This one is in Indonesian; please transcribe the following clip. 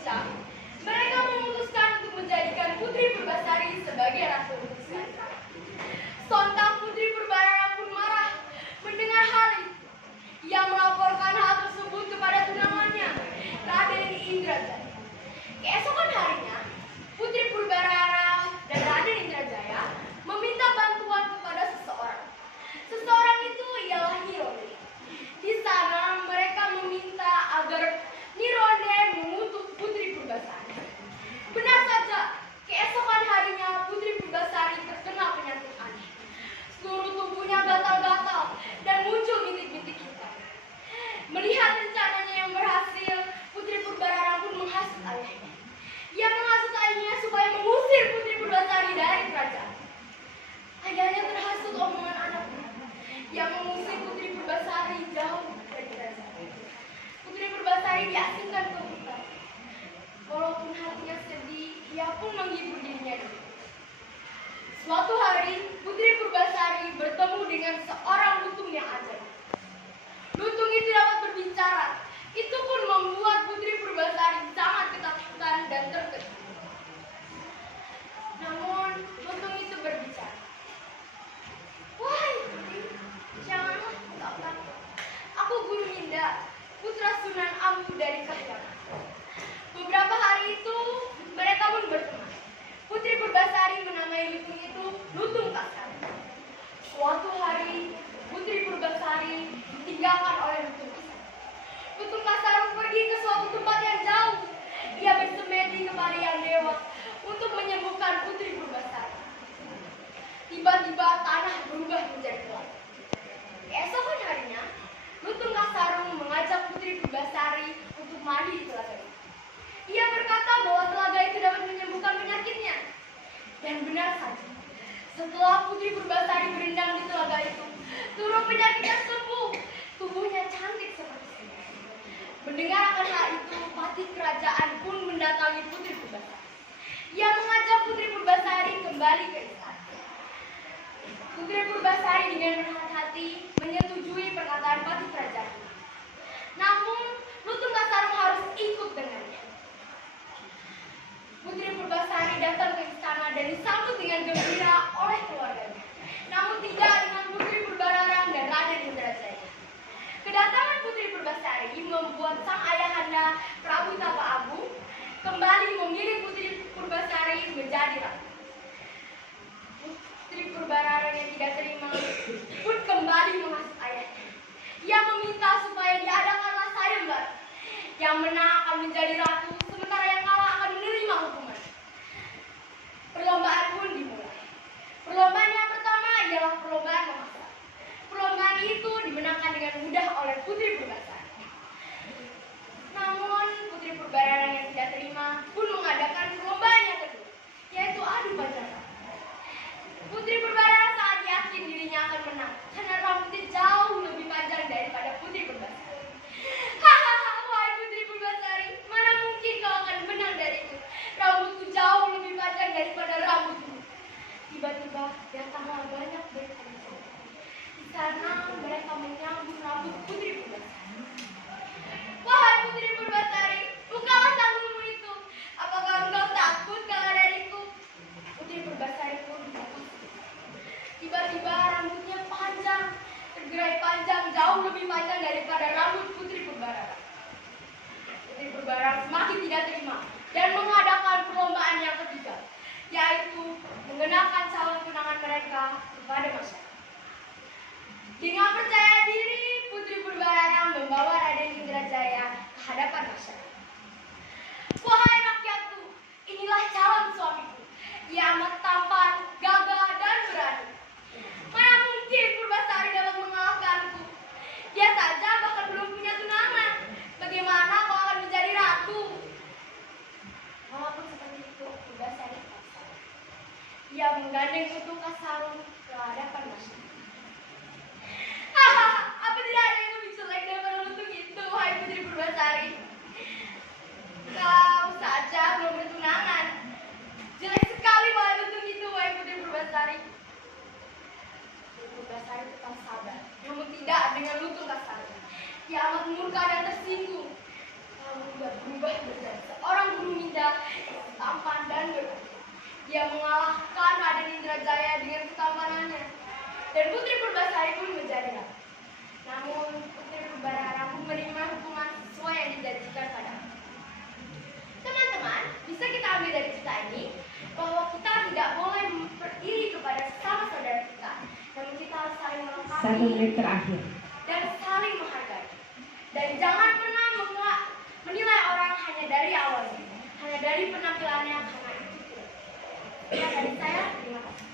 berbincang, mereka memutuskan untuk menjadikan Putri Purbasari sebagai ratu Nusantara. Sontak Putri Purbarara pun marah mendengar hal itu. Ia melaporkan hal tersebut kepada tunangannya, Raden Indrajaya. Keesokan harinya, Putri Purbarara dan Raden Indrajaya meminta bantuan kepada seseorang. Seseorang itu ialah Nirone. Di sana mereka meminta agar Nirone mengutuk Putri Purbasari. Benar saja, keesokan harinya Putri Purbasari terkena penyakit aneh. Seluruh tubuhnya gatal-gatal dan muncul bintik-bintik hitam. Melihat rencananya yang berhasil, Putri Purbarara pun menghasut ayahnya. Ia menghasut ayahnya supaya mengusir Putri Purbasari dari kerajaan. Ayahnya terhasut omongan anaknya. Ia mengusir Putri Purbasari jauh dari kerajaan. Putri Purbasari diasingkan ke hutan. Walaupun hatinya sedih, ia pun menghibur dirinya sendiri. Suatu hari, Putri Purbasari bertemu dengan seorang lutung yang ajaib. Lutung itu dapat berbicara. Itu pun membuat Putri Purbasari sangat ketakutan dan terkejut. Namun, lutung itu berbicara. "Wahai putri, janganlah kau takut. Aku Guru Minda, putra Sunan Ambu dari Kahyangan." Beberapa hari itu, mereka pun berteman. Putri Purbasari menamai lutung itu Lutung Kasar. Suatu hari, Putri Purbasari ditinggalkan oleh Lutung Kasar. Lutung Kasar pergi ke suatu tempat yang jauh. Ia bersemedi kepada Yang Dewa untuk menyembuhkan Putri Purbasari. Tiba-tiba tanah berubah menjadi gelap. Keesokan harinya, Lutung Kasarung mengajak Putri Purbasari untuk mandi di telaga itu. Ia berkata bahwa telaga itu dapat menyembuhkan penyakitnya. Dan benar saja, setelah Putri Purbasari berendam di telaga itu, seluruh penyakitnya sembuh. Tubuhnya cantik seperti semula. Mendengar akan hal itu, patih kerajaan pun mendatangi Putri Purbasari. Ia mengajak Putri Purbasari kembali ke istana. Putri Purbasari dengan berhati-hati menyetujui perkataan patih kerajaan. Namun, Lutung Kasarung harus ikut dengannya. Putri Purbasari datang ke istana dan disambut dengan gembira oleh keluarganya. Namun tidak dengan Putri Purbarara dan Raden Indrajaya. Kedatangan Putri Purbasari membuat sang ayahanda Prabu Tapa Agung kembali memilih Putri Purbasari menjadi ratu. Putri Purbarara yang tidak terima pun kembali menghasut ayahnya. Ia meminta supaya diadakanlah sayembara. Yang menang akan menjadi ratu, sementara yang kalah akan menerima hukuman. Perlombaan pun dimulai. Perlombaan yang pertama ialah perlombaan memasak. Perlombaan itu dimenangkan dengan mudah oleh Putri Purbasari. Namun, Putri Purbarara yang tidak terima pun mengadakan perlombaan yang kedua, yaitu adu pacaran. Putri Purbarara sangat yakin dirinya akan menang, karena rambutnya jauh lebih panjang daripada Putri Purbasari. Hahaha, wahai Putri Purbasari, mana mungkin kau akan menang dariku? Rambutku jauh lebih panjang daripada rambutmu. Tiba-tiba datanglah banyak berita. Di sana mereka menyambut rambut Putri Purbasari. Wahai Putri Purbasari, bukalah tanggungmu itu. Apakah engkau takut kalah dariku? Putri Purbasari pun dibuka. Tiba-tiba rambutnya panjang, tergerai panjang, jauh lebih panjang daripada rambut Putri Purbarara. Putri Purbarara semakin tidak terima dan mengadakan perlombaan yang ketiga, yaitu mengenakan calon tunangan mereka kepada masyarakat. Dengan percaya diri, Putri Purbarara membawa Raden Indrajaya ke hadapan masyarakat. Wahai rakyatku, inilah calon suamiku. Ia amat tampan, gagah, dan berani. Mana mungkin Purbasari dapat mengalahkanku? Dia saja bahkan belum punya tunangan. Bagaimana kau akan menjadi ratu? Walaupun seperti itu, Purbasari paksa. Ia menggandeng Lutung Kasarung ke hadapan masyarakat. Hahaha, apa tidak ada yang lebih jelek daripada lutung itu, wahai Putri Purbasari? Kau saja belum bertunangan. Jelek sekali wahai lutung itu, wahai Putri Purbasari. Purbasari tetap sabar, namun tidak dengan Lutung Kasarung. Ia amat murka dan tersinggung. Lalu ia berubah menjadi seorang Dia mengalahkan Raden Indrajaya dengan ketampanannya. Dan Putri Purbasari pun menjadi raja. Namun Putri Purbara pun menerima hukuman sesuai yang dijanjikan padanya. Teman-teman, bisa kita ambil dari cerita ini bahwa kita tidak boleh berdiri kepada sesama saudara kita, namun kita harus saling melengkapi. 1 menit terakhir. Dan saling menghargai. Dan jangan pernah menilai orang hanya dari awalnya, hanya dari penampilannya, karena itu tidak. Ya, dari saya, terima kasih.